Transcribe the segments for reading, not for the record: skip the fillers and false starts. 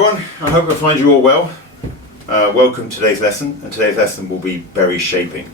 everyone, I hope I find you all well. Welcome to today's lesson, and today's lesson will be berry shaping.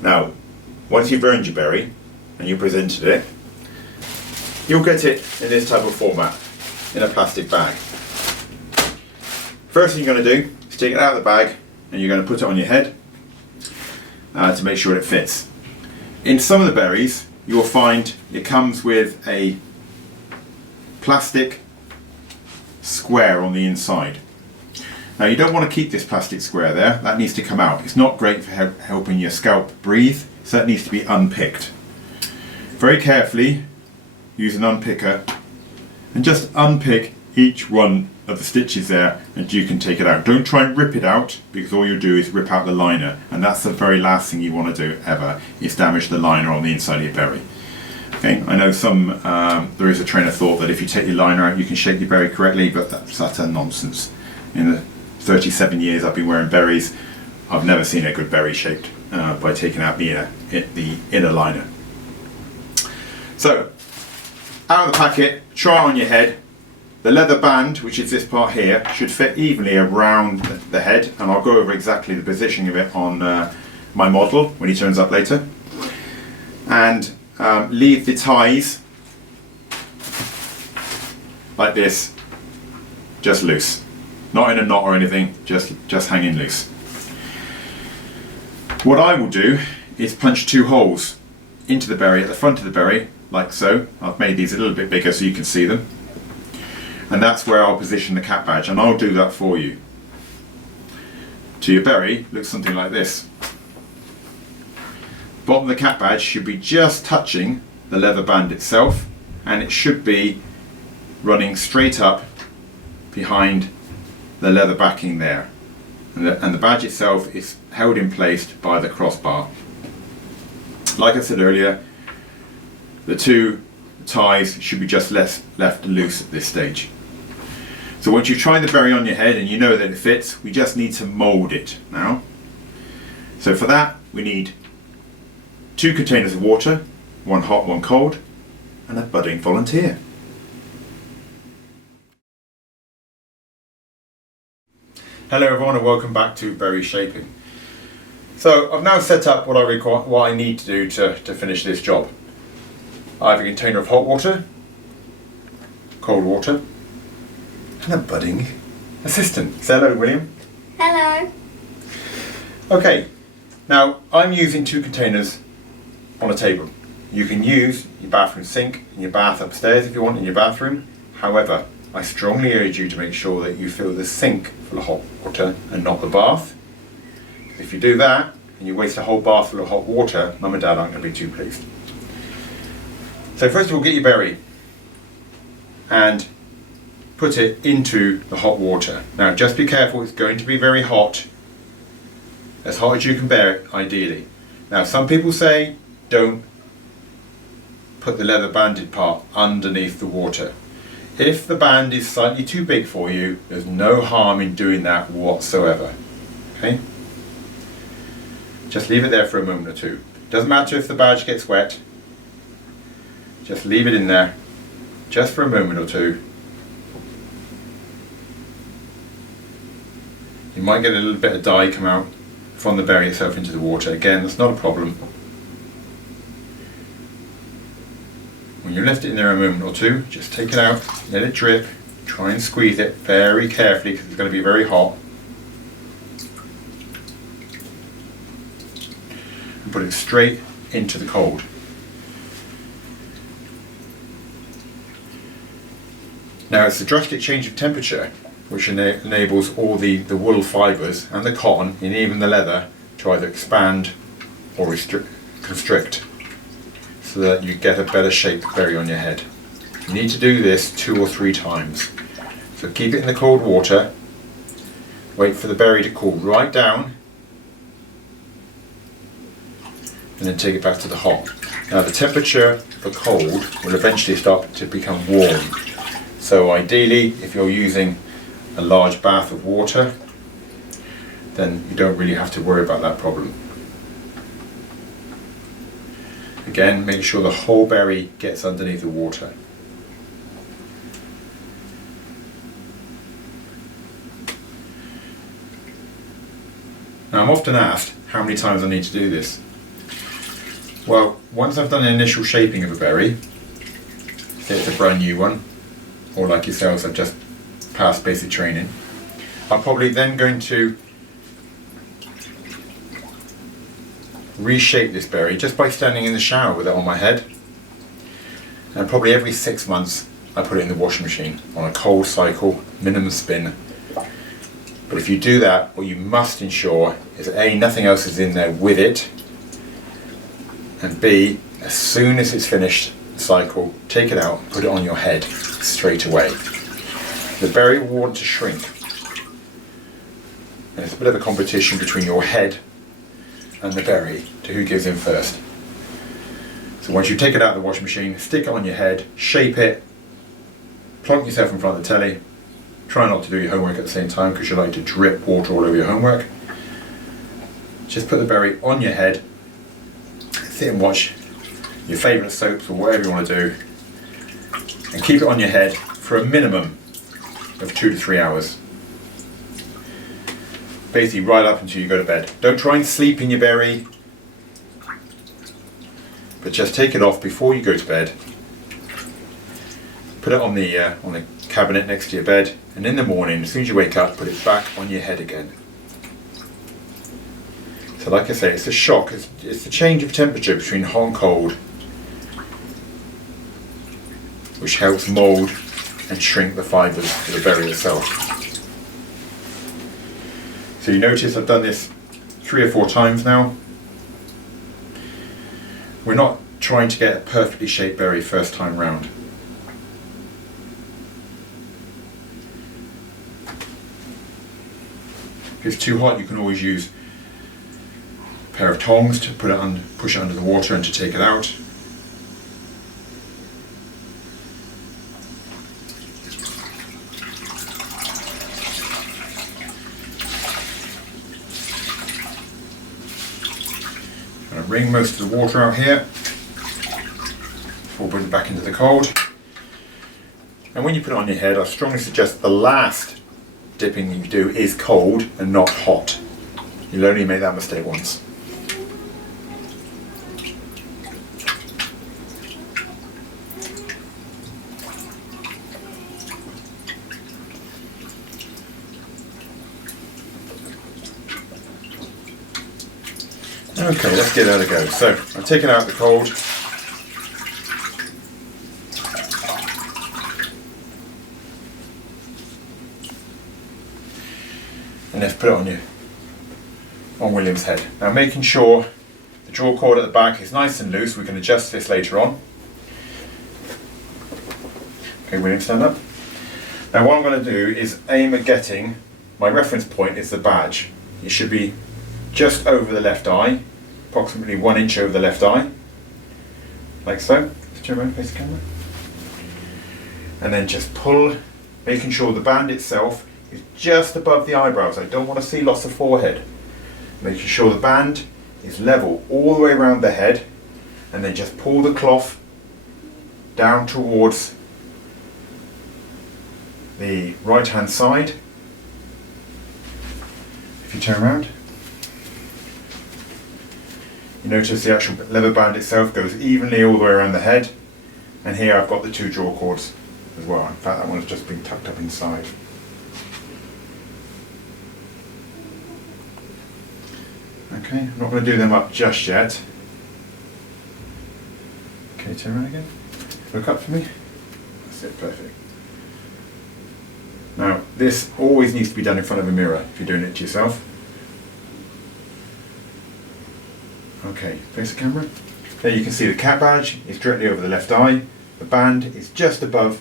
Now, once you've earned your berry and you presented it, you'll get it in this type of format, in a plastic bag. First thing you're going to do is take it out of the bag and you're going to put it on your head to make sure it fits. In some of the berries, you'll find it comes with a plastic square on the inside. Now you don't want to keep this plastic square there, that needs to come out. It's not great for helping your scalp breathe, so that needs to be unpicked. Very carefully use an unpicker and just unpick each one of the stitches there and you can take it out. Don't try and rip it out, because all you'll do is rip out the liner, and that's the very last thing you want to do ever, is damage the liner on the inside of your berry. Okay, I know there is a train of thought that if you take your liner out you can shape your berry correctly, but that's utter nonsense. In the 37 years I've been wearing berries, I've never seen a good berry shaped by taking out the inner liner. So, out of the packet, try it on your head. The leather band, which is this part here, should fit evenly around the head, and I'll go over exactly the positioning of it on my model when he turns up later. And leave the ties like this, just loose, not in a knot or anything, just hanging loose. What I will do is punch 2 holes into the berry at the front of the berry, like so. I've made these a little bit bigger so you can see them, and that's where I'll position the cap badge, and I'll do that for you. To your berry looks something like this. Bottom of the cap badge should be just touching the leather band itself, and it should be running straight up behind the leather backing there, and the badge itself is held in place by the crossbar. Like I said earlier, the 2 ties should be just left loose at this stage. So once you've tried the berry on your head and you know that it fits, we just need to mould it now. So for that we need 2 containers of water, 1 hot, 1 cold, and a budding volunteer. Hello everyone, and welcome back to berry shaping. So I've now set up what I need to do to finish this job. I have a container of hot water, cold water, and a budding assistant. Say hello, William. Hello. Okay, now I'm using 2 containers on a table. You can use your bathroom sink in your bath upstairs if you want, in your bathroom. However, I strongly urge you to make sure that you fill the sink full of hot water and not the bath. If you do that and you waste a whole bath full of hot water, Mum and Dad aren't going to be too pleased. So first of all, get your berry and put it into the hot water. Now just be careful, it's going to be very hot, as hot as you can bear it ideally. Now some people say don't put the leather banded part underneath the water. If the band is slightly too big for you, there's no harm in doing that whatsoever. Okay? Just leave it there for a moment or 2. Doesn't matter if the badge gets wet, just leave it in there just for a moment or 2. You might get a little bit of dye come out from the berry itself into the water. Again, that's not a problem. When you left it in there a moment or 2, just take it out, let it drip, try and squeeze it very carefully because it's going to be very hot. And put it straight into the cold. Now it's the drastic change of temperature which enables all the wool fibres and the cotton and even the leather to either expand or constrict, so that you get a better shaped berry on your head. You need to do this 2 or 3 times. So keep it in the cold water, wait for the berry to cool right down, and then take it back to the hot. Now the temperature for cold will eventually start to become warm. So ideally, if you're using a large bath of water, then you don't really have to worry about that problem. Again, make sure the whole berry gets underneath the water. Now I'm often asked how many times I need to do this. Well, once I've done an initial shaping of a berry, say it's a brand new one, or like yourselves, I've just passed basic training, I'm probably then going to reshape this berry just by standing in the shower with it on my head. And probably every 6 months I put it in the washing machine on a cold cycle, minimum spin. But if you do that, what you must ensure is A, nothing else is in there with it, and B, as soon as it's finished the cycle, take it out and put it on your head straight away. The berry will want to shrink, and it's a bit of a competition between your head and the berry to who gives in first. So once you take it out of the washing machine, stick it on your head, shape it, plonk yourself in front of the telly. Try not to do your homework at the same time because you like to drip water all over your homework. Just put the berry on your head, sit and watch your favourite soaps or whatever you want to do, and keep it on your head for a minimum of 2 to 3 hours. Basically right up until you go to bed. Don't try and sleep in your berry, but just take it off before you go to bed. Put it on the cabinet next to your bed, and in the morning, as soon as you wake up, put it back on your head again. So like I say, it's a shock. It's the change of temperature between hot and cold which helps mould and shrink the fibres of the berry itself. So you notice I've done this 3 or 4 times now. We're not trying to get a perfectly shaped berry first time round. If it's too hot, you can always use a pair of tongs to put it on, push it under the water and to take it out. I'm going to wring most of the water out here before putting it back into the cold. And when you put it on your head, I strongly suggest the last dipping that you do is cold and not hot. You'll only make that mistake once. Okay, let's give that a go. So, I've taken out the cold. And let's put it on William's head. Now making sure the draw cord at the back is nice and loose, we can adjust this later on. Okay, William, stand up. Now what I'm going to do is aim at getting, my reference point is the badge. It should be just over the left eye, approximately 1 inch over the left eye, like so. Just turn around, face the camera. And then just pull, making sure the band itself is just above the eyebrows. I don't want to see lots of forehead. Making sure the band is level all the way around the head, and then just pull the cloth down towards the right hand side. If you turn around, you notice the actual leather band itself goes evenly all the way around the head, and here I've got the 2 draw cords as well. In fact, that one's just been tucked up inside. Okay, I'm not going to do them up just yet. Okay, turn around again. Look up for me. That's it, perfect. Now, this always needs to be done in front of a mirror if you're doing it to yourself. Okay, face the camera. There you can see the cap badge is directly over the left eye. The band is just above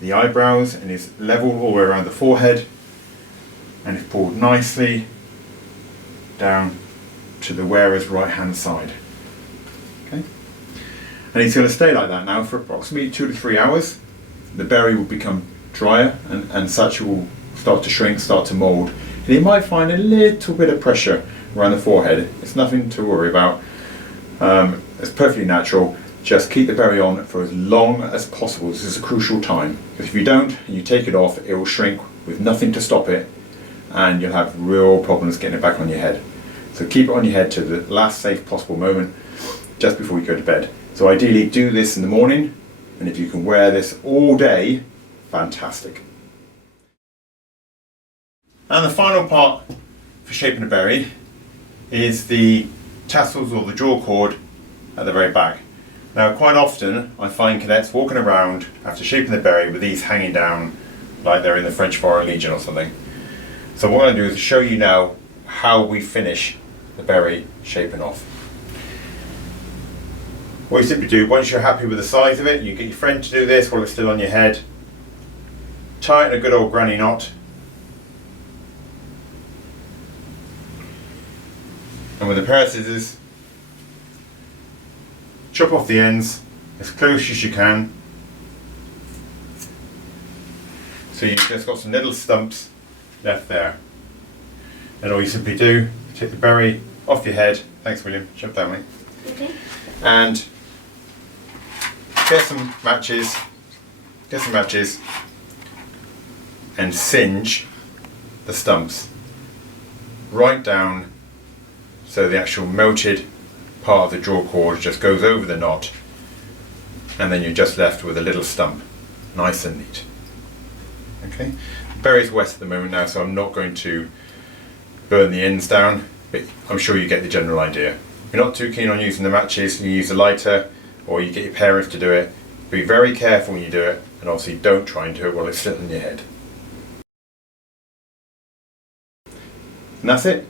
the eyebrows and is level all the way around the forehead, and it's pulled nicely down to the wearer's right hand side. Okay, and it's going to stay like that now for approximately 2 to 3 hours. The berry will become drier and such will start to shrink, start to mould, and you might find a little bit of pressure around the forehead. It's nothing to worry about. It's perfectly natural. Just keep the berry on for as long as possible. This is a crucial time. If you don't and you take it off, it will shrink with nothing to stop it, and you'll have real problems getting it back on your head. So keep it on your head to the last safe possible moment, just before you go to bed. So ideally do this in the morning, and if you can wear this all day, fantastic. And the final part for shaping a berry is the tassels or the jaw cord at the very back. Now quite often I find cadets walking around after shaping the berry with these hanging down like they're in the French Foreign Legion or something. So what I'm going to do is show you now how we finish the berry shaping off. What you simply do, once you're happy with the size of it, you get your friend to do this while it's still on your head. Tie it in a good old granny knot. And with a pair of scissors, chop off the ends as close as you can. So you've just got some little stumps left there. And all you simply do, take the berry off your head. Thanks, William. Jump down, mate. Okay. And get some matches, and singe the stumps right down so the actual melted part of the jaw cord just goes over the knot, and then you're just left with a little stump, nice and neat. Okay, the berry's wet at the moment now, so I'm not going to burn the ends down, but I'm sure you get the general idea. If you're not too keen on using the matches, you use a lighter, or you get your parents to do it. Be very careful when you do it, and obviously don't try and do it while it's still in your head. And that's it.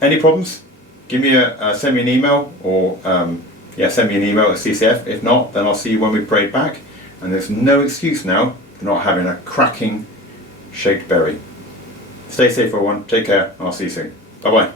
Any problems? Give me send me an email, or send me an email at CCF. If not, then I'll see you when we braid back. And there's no excuse now for not having a cracking shaped berry. Stay safe everyone, take care, and I'll see you soon. Bye bye.